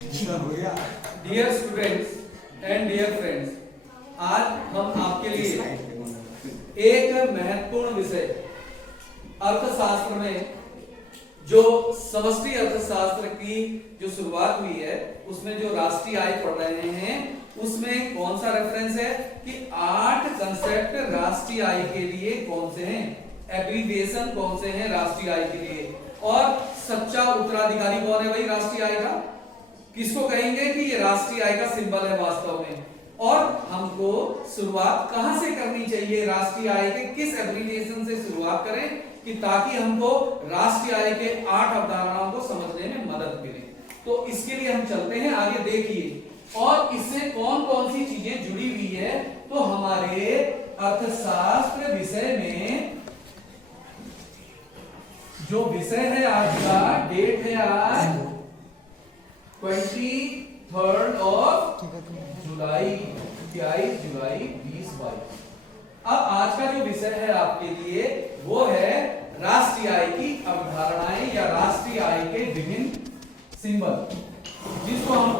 Dear students and dear friends, आज हम आपके लिए एक महत्वपूर्ण विषय अर्थशास्त्र में जो समष्टि अर्थशास्त्र की जो शुरुआत हुई है उसमें जो राष्ट्रीय आय पढ़ रहे हैं उसमें कौन सा रेफरेंस है कि 8 कंसेप्ट राष्ट्रीय आय के लिए कौन से हैं, एब्रीविएशन कौन से हैं राष्ट्रीय आय के लिए, और सच्चा उत्तराधिकारी कौन है भाई राष्ट्रीय आय का, किसको कहेंगे कि ये राष्ट्रीय आय का सिंबल है वास्तव में, और हमको शुरुआत कहां से करनी चाहिए, राष्ट्रीय आय के किस एब्रीविएशन से शुरुआत करें कि ताकि हमको राष्ट्रीय आय के 8 अवधारणाओं को समझने में मदद मिले। तो इसके लिए हम चलते हैं आगे, देखिए और इससे कौन कौन सी चीजें जुड़ी हुई है। तो हमारे अर्थशास्त्र विषय में जो विषय है आज का डेट है आज 23 ऑफ जुलाई 2022। अब आज का जो विषय है आपके लिए वो है राष्ट्रीय आय की अवधारणाएं या राष्ट्रीय आय के विभिन्न सिंबल, जिसको हम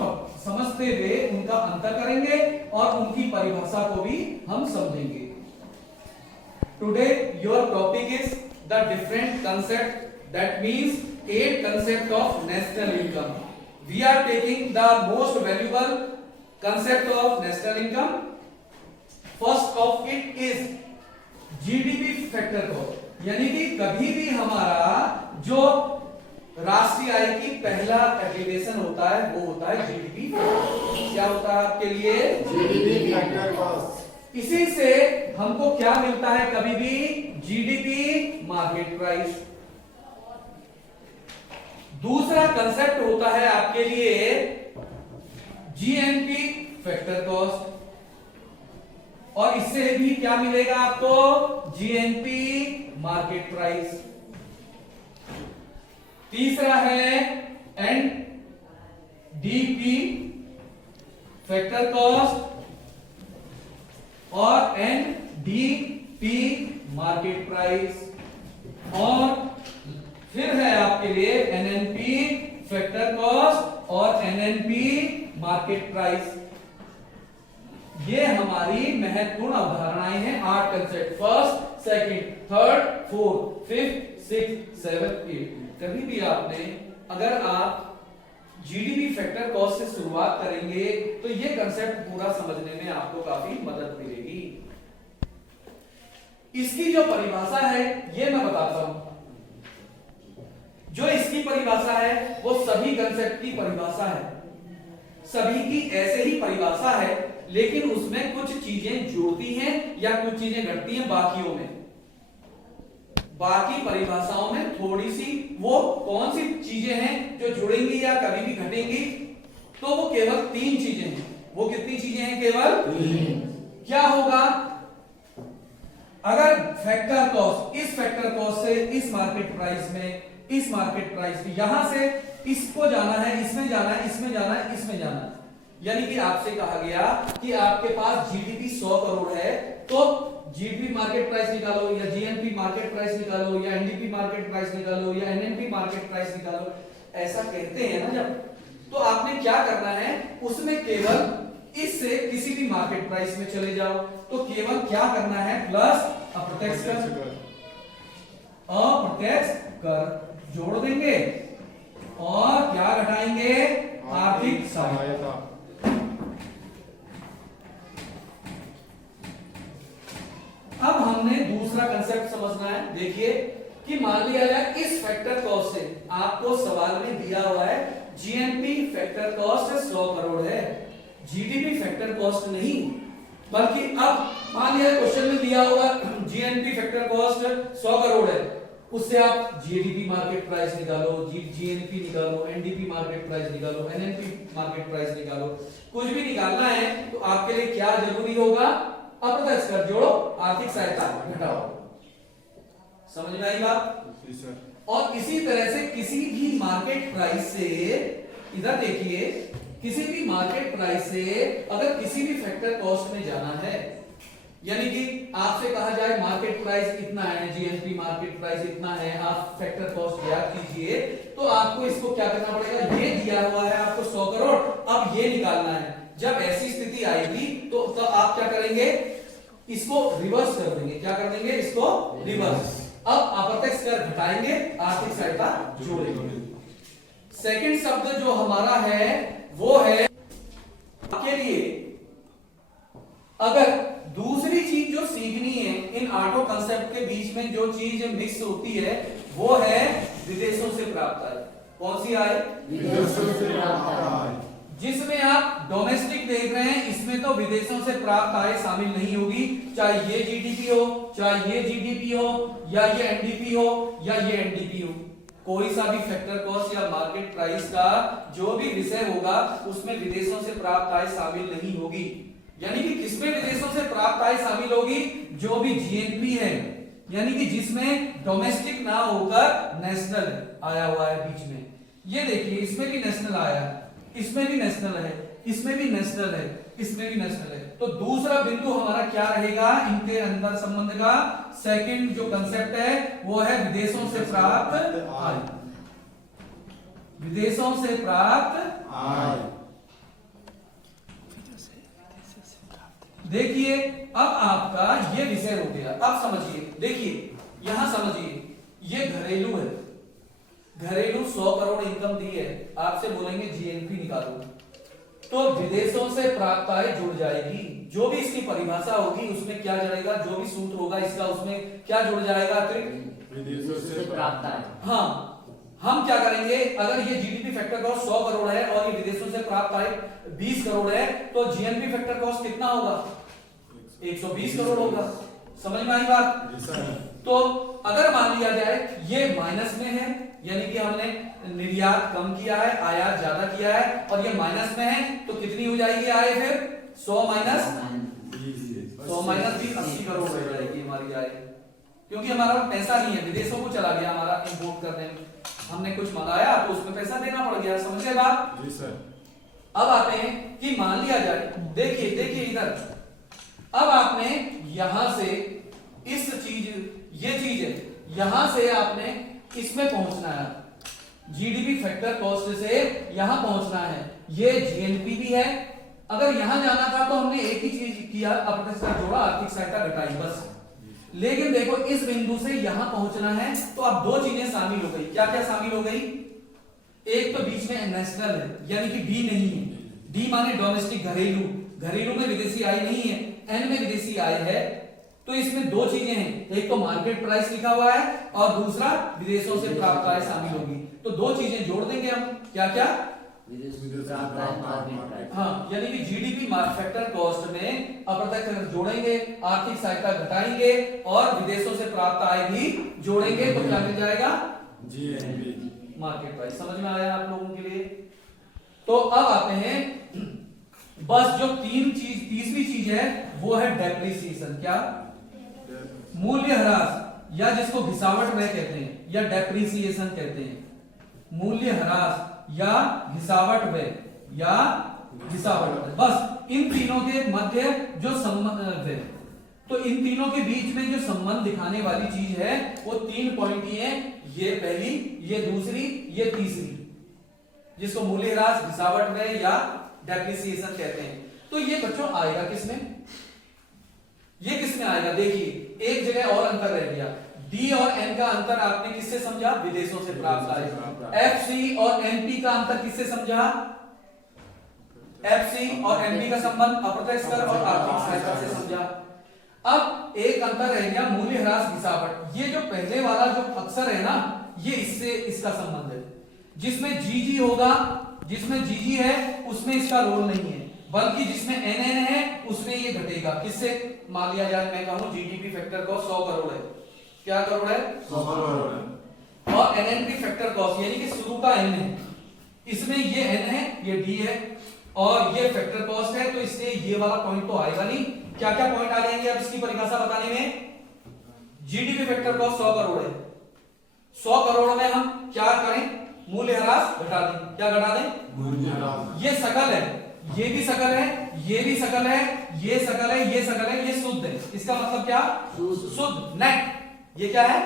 समझते हुए उनका अंतर करेंगे और उनकी परिभाषा को भी हम समझेंगे। Today your topic is the different concept, that means 8 concept of national income. We are taking the most valuable concept of national income. First of it is GDP factor cost, यानी कि कभी भी हमारा जो राष्ट्रीय आय की पहला एब्रीविएशन होता है वो होता है जीडीपी। क्या होता है आपके लिए? GDP factor cost. इसी से हमको क्या मिलता है कभी भी? GDP market price. दूसरा कंसेप्ट होता है आपके लिए जीएनपी फैक्टर कॉस्ट, और इससे भी क्या मिलेगा आपको? GNP market price. तीसरा है एनडीपी फैक्टर कॉस्ट और एनडीपी मार्केट प्राइस, और फिर है आपके लिए एनएनपी फैक्टर कॉस्ट और एनएनपी मार्केट प्राइस। ये हमारी महत्वपूर्ण अवधारणाएं हैं, 8 concept, first, second, third, fourth, fifth, sixth, seventh, eighth. कभी भी आपने अगर आप जीडीपी फैक्टर कॉस्ट से शुरुआत करेंगे तो ये कंसेप्ट पूरा समझने में आपको काफी मदद मिलेगी। इसकी जो परिभाषा है ये मैं बताता हूं। जो इसकी परिभाषा है वो सभी कंसेप्ट की परिभाषा है, सभी की ऐसे ही परिभाषा है, लेकिन उसमें कुछ चीजें जुड़ती हैं या कुछ चीजें घटती हैं बाकियों में। बाकी परिभाषाओं में थोड़ी सी वो कौन सी चीजें हैं जो जुड़ेंगी या कभी भी घटेंगी, तो वो केवल 3 चीजें हैं। वो कितनी चीजें हैं? केवल 3। क्या होगा? अगर फैक्टर कॉस्ट, इस फैक्टर कॉस्ट से इस मार्केट प्राइस में, इस मार्केट प्राइस में, यहां से इसको जाना है, इसमें जाना है, इसमें जाना है, इसमें जाना है, यानी कि आपसे कहा गया कि आपके पास जीडीपी 100 करोड़ है तो जीडीपी मार्केट प्राइस निकालो या जीएनपी मार्केट प्राइस निकालो या एनडीपी मार्केट प्राइस निकालो या एनएनपी मार्केट प्राइस निकालो, ऐसा कहते हैं ना जब, तो आपने क्या करना है उसमें केवल इससे किसी भी मार्केट प्राइस में चले जाओ, तो केवल क्या करना है? प्लस अप्रत्यक्ष कर जोड़ देंगे और क्या घटाएंगे? आर्थिक सहायता। अब हमने दूसरा कंसेप्ट समझना है। देखिए कि मान लिया जाए इस फैक्टर कॉस्ट से आपको सवाल में दिया हुआ है जीएनपी फैक्टर कॉस्ट 100 करोड़ है, जीडीपी फैक्टर कॉस्ट नहीं, बल्कि अब मान लिया क्वेश्चन में दिया हुआ जीएनपी फैक्टर कॉस्ट 100 करोड़ है, उससे आप जीडीपी मार्केट प्राइस निकालो, जीएनपी निकालो, एनडीपी मार्केट प्राइस निकालो, एनएनपी मार्केट प्राइस निकालो, कुछ भी निकालना है तो आपके लिए क्या जरूरी होगा? अप्रत्यक्ष कर जोड़ो, आर्थिक सहायता घटाओ। समझ में आई बात? और इसी तरह से किसी भी मार्केट प्राइस से, इधर देखिए, किसी भी मार्केट प्राइस से अगर किसी भी फैक्टर कॉस्ट में जाना है, यानी कि आपसे कहा जाए मार्केट प्राइस इतना है, जीएनपी मार्केट प्राइस इतना है, आप फैक्टर कॉस्ट ज्ञात कीजिए, तो आपको इसको क्या करना पड़ेगा? ये दिया हुआ है आपको 100 करोड़, निकालना है। जब ऐसी स्थिति आएगी तो आप क्या करेंगे, इसको रिवर्स कर देंगे। क्या कर देंगे, इसको रिवर्स। अब अप्रत्यक्ष कर घटाएंगे, आर्थिक सहायता जोड़ेंगे। सेकंड शब्द जो हमारा है वो है आपके लिए, अगर दूसरी चीज जो सीखनी है इन आठों कंसेप्ट के बीच में, जो चीज मिक्स होती है वो है विदेशों से प्राप्त आय। कौन सी आय? विदेशों से प्राप्त आय। जिसमें आप डोमेस्टिक देख रहे हैं, इसमें तो विदेशों से प्राप्त आय शामिल नहीं होगी, चाहे ये जीडीपी हो, चाहे ये जीडीपी हो, या ये एनडीपी हो, या ये एनडीपी हो। कोई सा भी फैक्टर कॉस्ट या मार्केट प्राइस का जो भी विषय होगा उसमें विदेशों से प्राप्त आय शामिल नहीं होगी। यानी कि किसमें विदेशों से प्राप्त आय शामिल होगी? जो भी जीएनपी है, यानी कि जिसमें डोमेस्टिक ना होकर नेशनल आया हुआ है बीच में। ये देखिए, इसमें भी नेशनल आया है, इसमें भी नेशनल है, इसमें भी नेशनल है, इसमें भी नेशनल है। तो दूसरा बिंदु हमारा क्या रहेगा इनके अंदर संबंध का? सेकंड जो कंसेप्ट है वो है विदेशों से प्राप्त आय। विदेशों से प्राप्त आय। देखिए, अब आपका ये विषय हो गया। अब समझिए, देखिए यहां समझिए, ये घरेलू है, घरेलू 100 करोड़ इनकम दी है, आपसे बोलेंगे जीएनपी निकालो, तो विदेशों से प्राप्त आय जुड़ जाएगी। जो भी इसकी परिभाषा होगी उसमें क्या जुड़ेगा, जो भी सूत्र होगा इसका, उसमें क्या जुड़ जाएगा अतिरिक्त? विदेशों से प्राप्त आय। हाँ, हम क्या करेंगे, अगर ये जीडीपी फैक्टर कॉस्ट 100 करोड़ है और ये विदेशों से प्राप्त आय 20 करोड़ है, तो जीएनपी फैक्टर कॉस्ट कितना होगा? 120 करोड़ होगा। समझ में आई बात? तो अगर मान लिया जाए ये माइनस में है, यानी कि हमने निर्यात कम किया है, आयात ज्यादा किया है, और ये माइनस में है, तो कितनी हो जाएगी आय? फिर 100 माइनस 20 80 करोड़ हो जाएगी हमारी आय। क्योंकि हमारा पैसा नहीं है, विदेशों को चला गया हमारा इंपोर्ट करने में, हमने कुछ मंगाया तो उसमें पैसा देना पड़ गया। समझ गए बात? जी सर। अब आते हैं कि मान लिया जाए, देखिए देखिए इधर, अब आपने यहां से इस चीज, ये चीज है, यहां से आपने इसमें पहुंचना है, जीडीपी फैक्टर कॉस्ट से यहां पहुंचना है। ये जीएनपी भी है। अगर यहां जाना था तो हमने एक ही चीज किया, अप्रत्यक्ष कर जोड़ा, आर्थिक सहायता घटाई, बस। लेकिन देखो, इस बिंदु से यहां पहुंचना है, तो अब दो चीजें शामिल हो गई। क्या क्या शामिल हो गई? एक तो बीच में नेशनल है, यानी कि डी नहीं है। डी माने डोमेस्टिक, घरेलू, घरेलू में विदेशी आय नहीं है, एन में विदेशी आय है। तो इसमें दो चीजें हैं, एक तो मार्केट प्राइस लिखा हुआ है और दूसरा विदेशों से प्राप्त आय शामिल होगी। तो दो चीजें जोड़ देंगे हम, क्या क्या? हाँ, यानी कि जीडीपी फैक्टर कॉस्ट में अप्रत्यक्ष जोड़ेंगे, आर्थिक सहायता घटाएंगे और विदेशों से प्राप्त आय भी जोड़ेंगे, तो क्या मिल जाएगा? GNP, market price. समझ में आया आप लोगों के लिए? तो अब आते हैं, बस जो तीसरी चीज है वो है डेप्रिसिएशन। क्या? मूल्यह्रास, या जिसको घिसावट व्यय कहते हैं या डेप्रिसिएशन कहते हैं। मूल्यह्रास या घिसावट व्यय या घिसावट व्यय, बस इन तीनों के मध्य जो संबंध है, तो इन तीनों के बीच में जो संबंध दिखाने वाली चीज है वो 3 पॉइंट ही है। ये पहली, ये दूसरी, ये तीसरी, जिसको मूल्यह्रास, घिसावट व्यय या डेप्रिसिएशन कहते हैं। तो ये बच्चों आएगा किसमें? ये किसमें आएगा? देखिए, एक जगह और अंतर रह गया। डी और एन का अंतर आपने किससे समझा? विदेशों से प्राप्त आय। एफ सी और एनपी का अंतर किससे समझा? एफ सी और एनपी का संबंध अप्रत्यक्ष कर और आर्थिक सहायता से समझा। अब एक अंतर रह गया, मूल्यह्रास, घिसावट। ये जो पहले वाला जो अक्षर है ना, ये इससे इसका संबंध है। जिसमें जीजी होगा, जिसमें जीजी है उसमें इसका रोल नहीं है, बल्कि जिसमें एनएन है उसमें ये घटेगा। किससे? मान लिया जाए मैं कहूं जीडीपी फैक्टर कॉस्ट 100 करोड़ है। क्या करोड़ है? 100 करोड़ है। और एनएनपी फैक्टर कॉस्ट यानी कि शुरू का एन है, इसमें ये एन है, ये डी है और ये फैक्टर कॉस्ट है, तो इसलिए ये वाला पॉइंट तो आएगा नहीं। क्या क्या पॉइंट आ जाएंगे अब इसकी परिभाषा बताने में? जीडीपी फैक्टर कॉस्ट 100 करोड़ है, 100 करोड़ में हम क्या करें? मूल्यह्रास घटा दें। क्या घटा दें? मूल्यह्रास। ये सकल है, ये भी सकल है, ये भी सकल है, ये सकल है, ये सकल है, ये शुद्ध है। इसका मतलब क्या? शुद्ध, नेट। ये क्या है?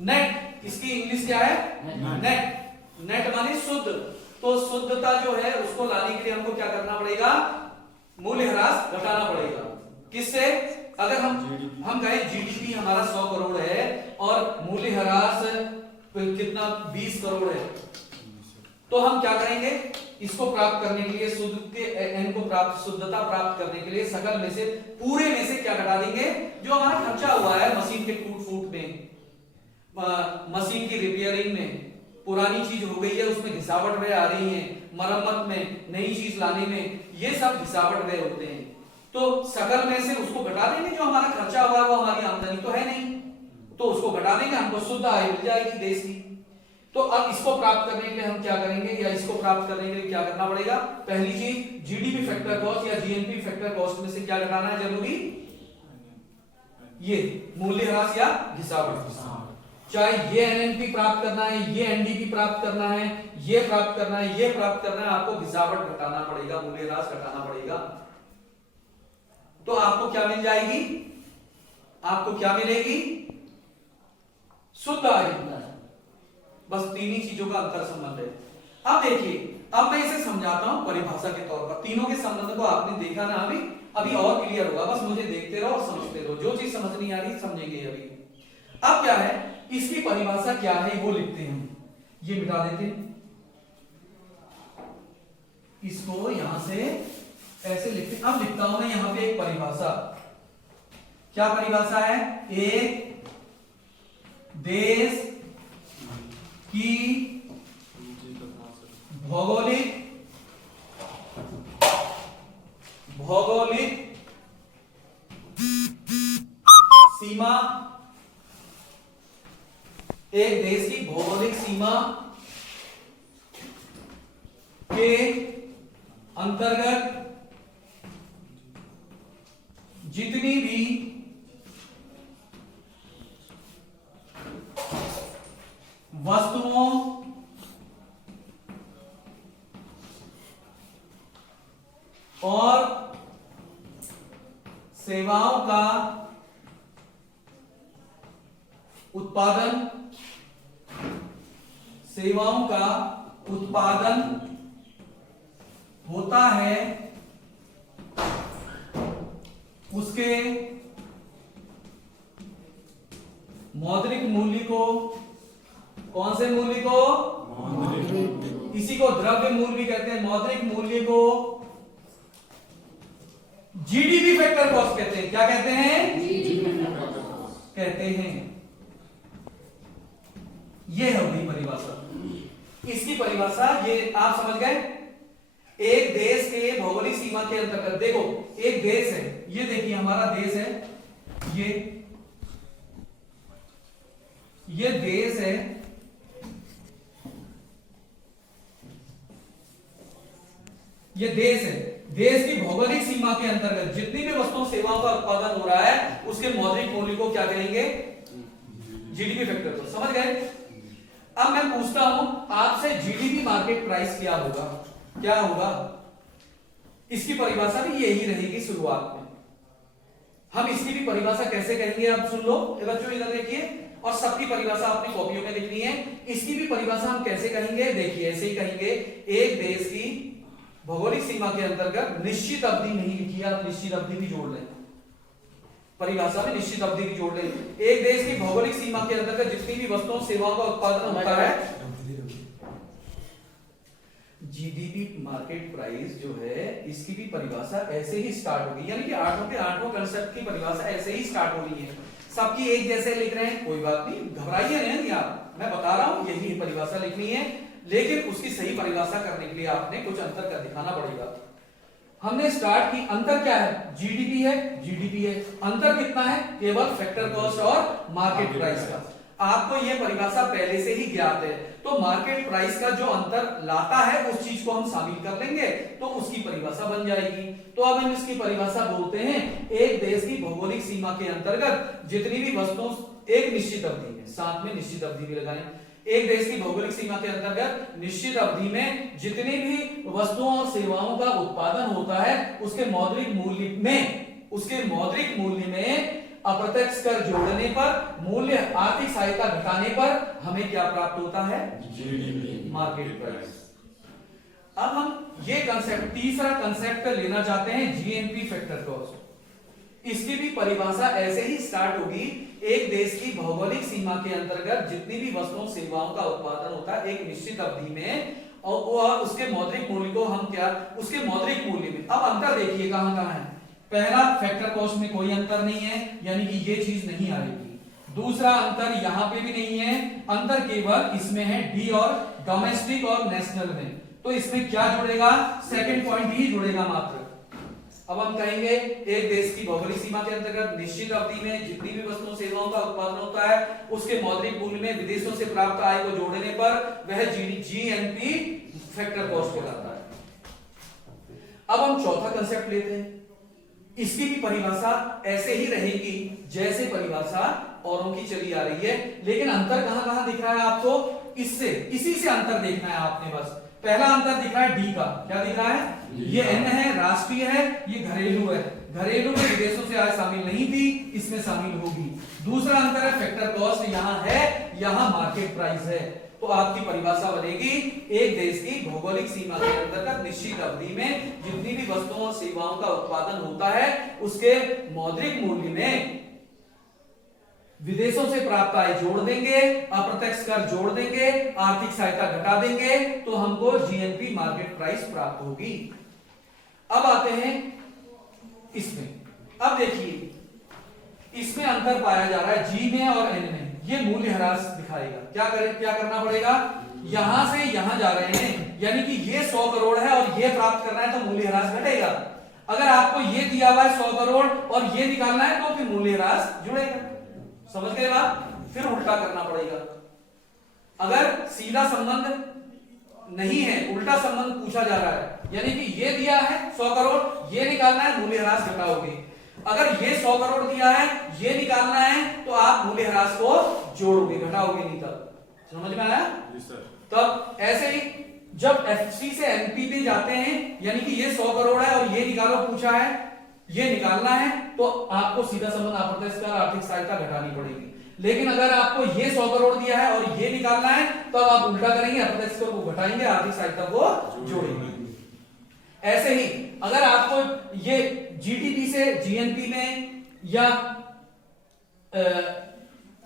नेट। इसकी इंग्लिश क्या है? नेट। नेट माने शुद्ध। तो शुद्धता जो है उसको लाने के लिए हमको क्या करना पड़ेगा, मूल्य ह्रास घटाना पड़ेगा। किससे? अगर हम कहें जीडीपी हमारा 100 करोड़ है और मूल्य ह्रास कितना 20 करोड़ है, तो हम क्या करेंगे, इसको प्राप्त करने के लिए शुद्ध के एन को प्राप्त शुद्धता प्राप्त करने के लिए सकल में से पूरे में से क्या घटा देंगे, जो हमारा खर्चा हुआ है मशीन के टूट फूट में, मशीन की रिपेयरिंग में, पुरानी चीज हो गई है उसमें घिसावट व्यय आ रही है, मरम्मत में, नई चीज लाने में, ये सब घिसावट व्यय होते हैं। तो सकल में से उसको घटा देंगे, जो हमारा खर्चा हुआ है वो हमारी आमदनी तो है नहीं, तो उसको घटा देंगे, हमको शुद्ध आय मिल जाएगी देश की। तो अब इसको प्राप्त करने के लिए हम क्या करेंगे, या इसको प्राप्त करने के लिए क्या करना पड़ेगा, पहली चीज जीडीपी फैक्टर कॉस्ट या जीएनपी फैक्टर कॉस्ट में से क्या घटाना है जरूरी, ये मूल्य ह्रास या घिसावट। चाहे ये एनएनपी प्राप्त करना है, ये एनडीपी प्राप्त करना है, ये प्राप्त करना है, ये प्राप्त करना है, आपको घिसावट घटाना पड़ेगा, मूल्य ह्रास घटाना पड़ेगा। तो आपको क्या मिल जाएगी, आपको क्या मिलेगी, शुद्ध आय। बस तीन ही चीजों का अंतर संबंध है। अब देखिए, अब मैं इसे समझाता हूं परिभाषा के तौर पर। तीनों के संबंध को आपने देखा ना, अभी और क्लियर होगा, बस मुझे देखते रहो और समझते रहो, जो चीज समझ नहीं आ रही समझेंगे अभी। अब क्या है, इसकी परिभाषा क्या है वो लिखते हैं हम, ये मिटा देते हैं, इसको यहां से ऐसे लिखते हैं। अब लिखता हूं मैं यहां पे एक परिभाषा, क्या परिभाषा है, एक देश की भौगोलिक सीमा, एक देश की भौगोलिक सीमा के अंतर्गत जितनी भी वस्तुओं और सेवाओं का उत्पादन होता है, उसके मौद्रिक मूल्य को, कौन से मूल्य को, इसी को द्रव्य मूल्य भी कहते हैं, मौद्रिक मूल्य को जीडीपी फैक्टर कॉस्ट कहते हैं। क्या कहते हैं, कहते हैं। ये है वही परिभाषा, इसकी परिभाषा ये आप समझ गए। एक देश के भौगोलिक सीमा के अंतर्गत, देखो एक देश है, ये देखिए हमारा देश है, ये देश है, ये देश है। देश की भौगोलिक सीमा के अंतर्गत जितनी भी वस्तुओं सेवाओं का उत्पादन हो रहा है उसके मौद्रिक मूल्य को क्या कहेंगे, जीडीपी फैक्टर को। समझ गए। अब मैं पूछता हूं आपसे, जीडीपी मार्केट प्राइस क्या होगा, क्या होगा, इसकी परिभाषा भी यही रहेगी शुरुआत में। हम इसकी भी परिभाषा कैसे कहेंगे, अब सुन लो बच्चों, इधर देखिए, और सबकी परिभाषा अपनी कॉपियों में लिखनी है। इसकी भी परिभाषा हम कैसे कहेंगे, देखिए ऐसे ही कहेंगे, एक देश की भौगोलिक सीमा के अंतर्गत निश्चित अवधि नहीं लिखी है, आप निश्चित अवधि भी जोड़ लें, परिभाषा में निश्चित अवधि भी जोड़ लें। एक देश की भौगोलिक सीमा के अंतर्गत जितनी भी वस्तुओं सेवाओं का उत्पादन होता है, जीडीपी मार्केट प्राइस जो है, इसकी भी परिभाषा ऐसे ही स्टार्ट होगी, यानी कि आठवां कंसेप्ट की परिभाषा ऐसे ही स्टार्ट हो रही है। सबकी एक जैसे लिख रहे हैं, कोई बात नहीं, घबराइए नहीं आप, मैं बता रहा हूं यही परिभाषा लिखनी है, लेकिन उसकी सही परिभाषा करने के लिए आपने कुछ अंतर कर दिखाना पड़ेगा। हमने स्टार्ट की, अंतर क्या है, जीडीपी है, जीडीपी है, अंतर कितना है, केवल फैक्टर कॉस्ट और मार्केट प्राइस का। आपको यह परिभाषा पहले से ही ज्ञात है, तो मार्केट प्राइस का जो अंतर लाता है उस चीज को हम शामिल कर लेंगे तो उसकी परिभाषा बन जाएगी। तो अब हम इसकी परिभाषा बोलते हैं, एक देश की भौगोलिक सीमा के अंतर्गत जितनी भी वस्तुओं, एक निश्चित अवधि में, साथ में निश्चित अवधि भी लगाएं, एक देश की भौगोलिक सीमा के अंतर्गत निश्चित अवधि में जितनी भी वस्तुओं और सेवाओं का उत्पादन होता है उसके मौद्रिक मूल्य में अप्रत्यक्ष कर जोड़ने पर, मूल्य आर्थिक सहायता घटाने पर हमें क्या प्राप्त होता है, जीडीपी मार्केट प्राइस। अब हम ये कंसेप्ट, तीसरा कंसेप्ट लेना चाहते हैं जीएनपी फैक्टर कॉस्ट। इसकी भी परिभाषा ऐसे ही स्टार्ट होगी, एक देश की भौगोलिक सीमा के अंतर्गत जितनी भी वस्तुओं सेवाओं का उत्पादन होता है एक निश्चित अवधि में, और उसके मौद्रिक मूल्य को हम क्या, उसके मौद्रिक मूल्य में। अब अंतर देखिए कहां कहां है। पहला, फैक्टर कॉस्ट में कोई अंतर नहीं है, यानी कि ये चीज नहीं आएगी। दूसरा अंतर यहां पे भी नहीं है, अंतर केवल इसमें है डी और डोमेस्टिक और नेशनल में। तो इसमें क्या जुड़ेगा, सेकंड पॉइंट ही जुड़ेगा मात्र। अब हम कहेंगे एक देश की भौगोलिक सीमा के अंतर्गत निश्चित अवधि में जितनी भी वस्तुओं सेवाओं का उत्पादन होता है उसके मौद्रिक मूल्य में विदेशों से प्राप्त आय को जोड़ने पर वह जीएनपी फैक्टर कॉस्ट कहलाता है। अब हम चौथा कंसेप्ट लेते हैं, इसकी भी परिभाषा ऐसे ही रहेगी जैसे परिभाषा औरों की चली आ रही है, लेकिन अंतर कहां कहां दिख रहा है आपको, इससे, इसी से अंतर देखना है आपने। बस पहला अंतर दिख रहा है डी का, क्या दिख रहा है, ये एन है, राष्ट्रीय है, ये घरेलू है। घरेलू में विदेशों से आय शामिल नहीं थी, इसमें शामिल होगी। दूसरा अंतर है फैक्टर कॉस्ट, यहां है, यहां मार्केट प्राइस है। तो आपकी परिभाषा बनेगी, एक देश की भौगोलिक सीमा के अंतर्गत निश्चित अवधि में जितनी भी वस्तुओं और सेवाओं का उत्पादन होता है उसके मौद्रिक मूल्य में विदेशों से प्राप्त आय जोड़ देंगे, अप्रत्यक्ष कर जोड़ देंगे, आर्थिक सहायता घटा देंगे, तो हमको जीएनपी मार्केट प्राइस प्राप्त होगी। अब आते हैं इसमें। अब देखिए इसमें अंतर पाया जा रहा है जी में और एन में। ये मूल्य ह्रास दिखाएगा। क्या करना पड़ेगा, यहां से यहां जा रहे हैं, यानी कि ये 100 करोड़ है और ये प्राप्त करना है तो मूल्य ह्रास घटेगा। अगर आपको ये दिया हुआ है 100 करोड़ और ये निकालना है तो फिर मूल्य ह्रास जुड़ेगा। समझ गए बात, फिर उल्टा करना पड़ेगा। अगर सीधा संबंध नहीं है, उल्टा संबंध पूछा जा रहा है, यानी कि ये दिया है 100 करोड़, ये निकालना है, मूल्य ह्रास घटाओगे। अगर ये 100 करोड़ दिया है, ये निकालना है, तो आप मूल्य ह्रास को जोड़ोगे, घटाओगे नहीं। तब समझ में आया? तब ऐसे ही जब एफसी से एनपी पे जाते हैं, यानी कि ये 100 करोड़ है और ये निकालो पूछा है, ये निकालना है, तो आपको सीधा संबंध अप्रत्यक्ष कर आर्थिक सहायता घटानी पड़ेगी। लेकिन अगर आपको ये 100 करोड़ दिया है और ये निकालना है, तो आप उल्टा करेंगे, अप्रत्यक्ष कर को घटाएंगे, आर्थिक सहायता को जोड़ेंगे। ऐसे ही अगर आपको ये जीडीपी से जीएनपी में या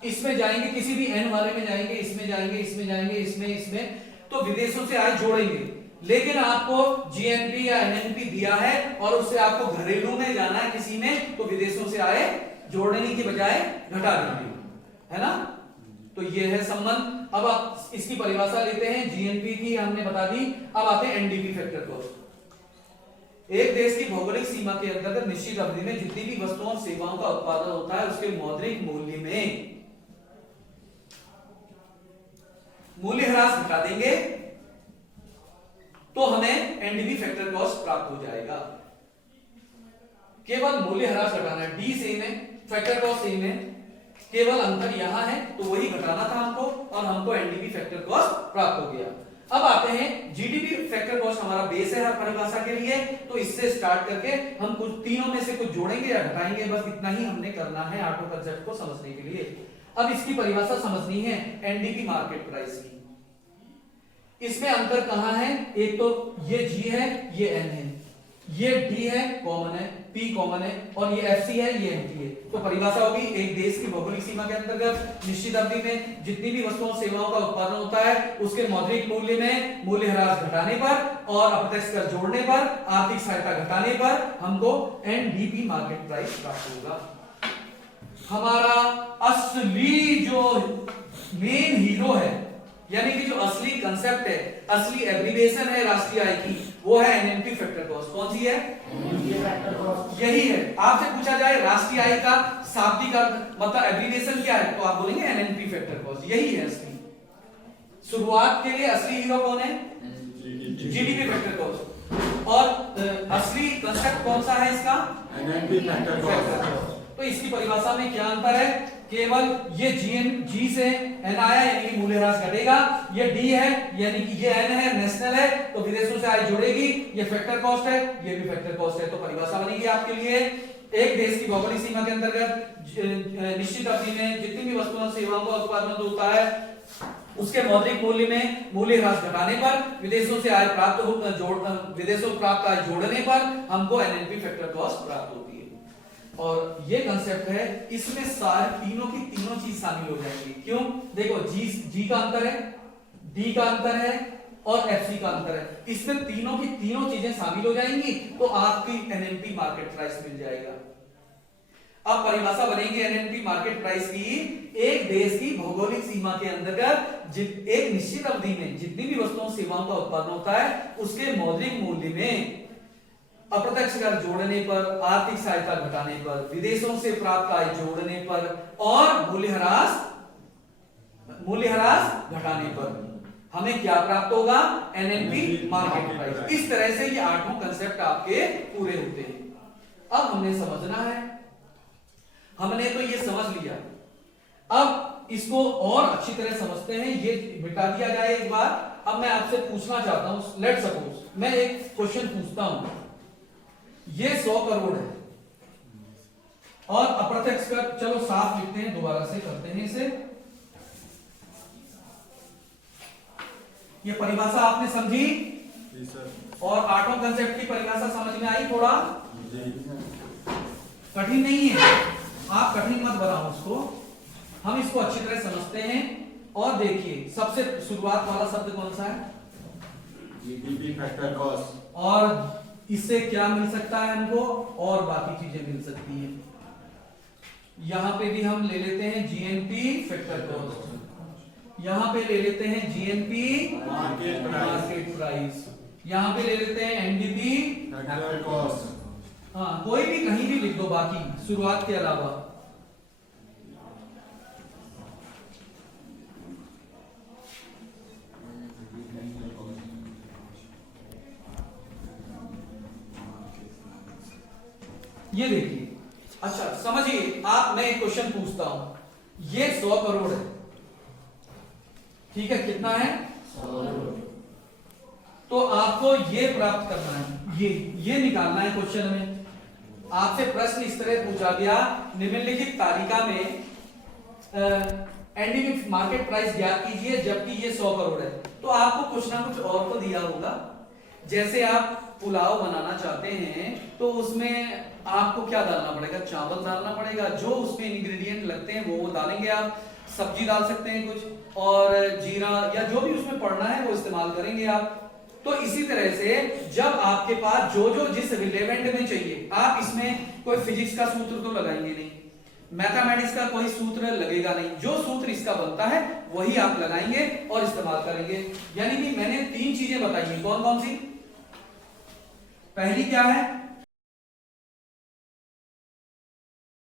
इसमें जाएंगे, किसी भी एन वाले में जाएंगे, इसमें जाएंगे, इसमें जाएंगे, इसमें, तो विदेशों से आय जोड़ेंगे। लेकिन आपको जीएनपी या एनएनपी दिया है और उससे आपको घरेलू में जाना है किसी में, तो विदेशों से आय जोड़ने की बजाय घटा देंगे, है ना। तो ये है संबंध। अब आप इसकी परिभाषा लेते हैं, जीएनपी की हमने बता दी। अब आते हैं एनडीपी फैक्टर कॉस्ट। एक देश की भौगोलिक सीमा के अंतर्गत निश्चित अवधि में जितनी भी वस्तुओं और सेवाओं का उत्पादन होता है उसके मौद्रिक मूल्य में मूल्य ह्रास घटा देंगे तो हमें एनडीपी फैक्टर कॉस्ट प्राप्त हो जाएगा। केवल मूल्य ह्रास घटाना है, डी सेम है, फैक्टर कॉस्ट सेम है, केवल अंतर यहां है, तो वही घटाना था हमको और हमको एनडीपी फैक्टर कॉस्ट प्राप्त हो गया। अब आते हैं जीडीपी फैक्टर कॉस्ट, हमारा बेस है हर परिभाषा के लिए, तो इससे स्टार्ट करके हम कुछ तीनों में से कुछ जोड़ेंगे या घटाएंगे, बस इतना ही हमने करना है ऑटो कंसेप्ट को समझने के लिए। अब इसकी परिभाषा समझनी है एनडीपी मार्केट प्राइस की। इसमें अंतर कहां है, एक तो ये जी है, ये एन है, ये डी है कॉमन है, पी कॉमन है, और ये एफ सी है, ये एमटी है। तो परिभाषा होगी एक देश की भौगोलिक सीमा के अंतर्गत निश्चित अवधि में जितनी भी वस्तुओं सेवाओं का उत्पादन होता है उसके मौद्रिक मूल्य में मूल्य ह्रास घटाने पर और अप्रत्यक्ष कर जोड़ने पर, आर्थिक सहायता घटाने पर हमको एनडीपी मार्केट प्राइस प्राप्त होगा। हमारा असली जो मेन हीरो है, यानी कि जो असली कंसेप्ट है, असली एब्रिविएशन है राष्ट्रीय आय की, वो है एनएनपी फैक्टर कॉस्ट। कौन सी है? यही है। आपसे पूछा जाए राष्ट्रीय आय का शाब्दिक अर्थ मतलब एब्रिविएशन क्या है, तो आप बोलेंगे एनएनपी फैक्टर कॉस्ट। यही है असली। शुरुआत के लिए असली हीरो कौन है? GDP factor cost. और असली कंसेप्ट कौन सा है इसका? NNP factor cost. तो इसकी परिभाषा में क्या अंतर है, केवल ये जी से एन आया यानी कि मूल्य ह्रास घटेगा, ये डी है यानी कि ये एन है नेशनल है तो विदेशों से आय जुड़ेगी, ये फैक्टर कॉस्ट है, ये भी फैक्टर कॉस्ट है। तो परिभाषा बनेगी आपके लिए एक देश की भौगोलिक सीमा के अंतर्गत निश्चित अवधि में जितनी भी वस्तुओं और सेवाओं का उत्पादन होता है उसके मौद्रिक मूल्य में मूल्य ह्रास घटाने पर, विदेशों से आय प्राप्त विदेशों से प्राप्त आय जोड़ने पर हमको एनएनपी फैक्टर कॉस्ट प्राप्त होती है। और ये कंसेप्ट है, इसमें सारे तीनों की तीनों चीज शामिल हो जाएंगी। क्यों? देखो जी का अंतर है, डी का अंतर है और एफसी का अंतर है। इसमें तीनों की तीनों चीजें शामिल हो जाएंगी तो आपकी एनएनपी मार्केट प्राइस मिल जाएगा। अब परिभाषा बनेगी एनएनपी मार्केट प्राइस की, एक देश की भौगोलिक सीमा के अंतर्गत एक निश्चित अवधि में जितनी भी वस्तुओं सेवाओं का उत्पादन होता है उसके मौद्रिक मूल्य में अप्रत्यक्ष कर जोड़ने पर, आर्थिक सहायता घटाने पर, विदेशों से प्राप्त आय जोड़ने पर और मूल्यह्रास घटाने पर हमें क्या प्राप्त होगा? NNP market price. इस तरह से ये आठों कंसेप्ट आपके पूरे होते हैं। अब हमने समझना है, हमने तो ये समझ लिया, अब इसको और अच्छी तरह समझते हैं। ये मिटा दिया जाए एक बार। अब मैं आपसे पूछना चाहता हूं, लेट सपोज मैं एक क्वेश्चन पूछता हूं, ये 100 करोड़ है और अप्रत्यक्ष कर, चलो साफ लिखते हैं, दोबारा से करते हैं इसे। ये परिभाषा आपने समझी और आठों कंसेप्ट की परिभाषा समझ में आई? थोड़ा कठिन नहीं है, आप कठिन मत बनाओ उसको, हम इसको अच्छी तरह समझते हैं। और देखिए सबसे शुरुआत वाला शब्द कौन सा है? GDP factor cost. और इससे क्या मिल सकता है हमको? और बाकी चीजें मिल सकती हैं। यहां पे भी हम ले लेते हैं जीएनपी फैक्टर कॉस्ट, यहां पे ले लेते हैं जीएनपी मार्केट प्राइस, यहां पे ले लेते हैं एनडीपी फैक्टर कॉस्ट। हाँ, कोई भी कहीं भी लिख दो बाकी शुरुआत के अलावा। ये देखिए, अच्छा समझिए, आप, मैं एक क्वेश्चन पूछता हूं, ये 100 करोड़ है, ठीक है? कितना है? 100 करोड़। तो आपको ये प्राप्त करना है, ये निकालना है क्वेश्चन में। आपसे प्रश्न इस तरह पूछा गया, निम्नलिखित तालिका में एनडीपी मार्केट प्राइस ज्ञात कीजिए जबकि ये 100 करोड़ है। तो आपको कुछ ना कुछ और तो दिया होगा। जैसे आप पुलाव बनाना चाहते हैं तो उसमें आपको क्या डालना पड़ेगा? चावल डालना पड़ेगा, जो उसमें इंग्रेडिएंट लगते हैं वो डालेंगे आप। सब्जी डाल सकते हैं कुछ, और जीरा या जो भी उसमें पड़ना है वो इस्तेमाल करेंगे आप। तो इसी तरह से जब आपके पास जो जो जिस रिलेवेंट में चाहिए, आप इसमें कोई फिजिक्स का सूत्र तो लगाएंगे नहीं, मैथमेटिक्स का कोई सूत्र लगेगा नहीं, जो सूत्र इसका बनता है वही आप लगाएंगे और इस्तेमाल करेंगे। यानी कि मैंने 3 चीजें बताई हैं, कौन कौन सी? पहली क्या है?